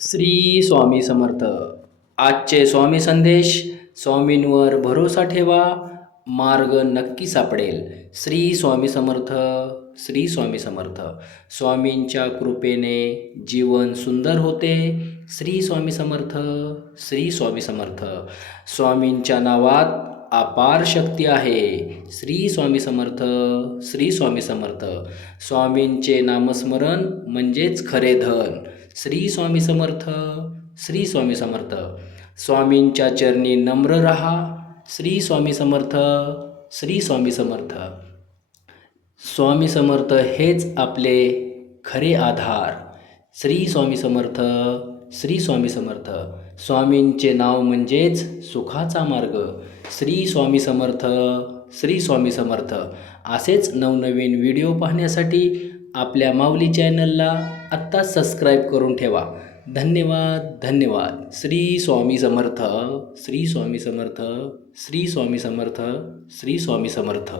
श्री स्वामी समर्थ. आजचे स्वामी संदेश. स्वामींवर भरोसा ठेवा, मार्ग नक्की सापडेल. श्री स्वामी समर्थ. श्री स्वामी समर्थ. स्वामींच्या कृपेने जीवन सुंदर होते. श्री स्वामी समर्थ. श्री स्वामी समर्थ. स्वामींच्या नावात अपार शक्ती आहे. श्री स्वामी समर्थ. श्री स्वामी समर्थ. स्वामींचे नामस्मरण म्हणजेच खरे धन. श्री स्वामी समर्थ. श्री स्वामी समर्थ. स्वामींच्या चरणी नम्र रहा. श्री स्वामी समर्थ. श्री स्वामी समर्थ. स्वामी समर्थ हेच आपले खरे आधार. श्री स्वामी समर्थ. श्री स्वामी समर्थ. स्वामींचे नाव म्हणजेच सुखाचा मार्ग. श्री स्वामी समर्थ. श्री स्वामी समर्थ. असेच नवनवीन व्हिडिओ पाहण्यासाठी आपल्या माऊली चॅनलला आत्ता सबस्क्राईब करून ठेवा. धन्यवाद. धन्यवाद. श्री स्वामी समर्थ. श्री स्वामी समर्थ. श्री स्वामी समर्थ. श्री स्वामी समर्थ.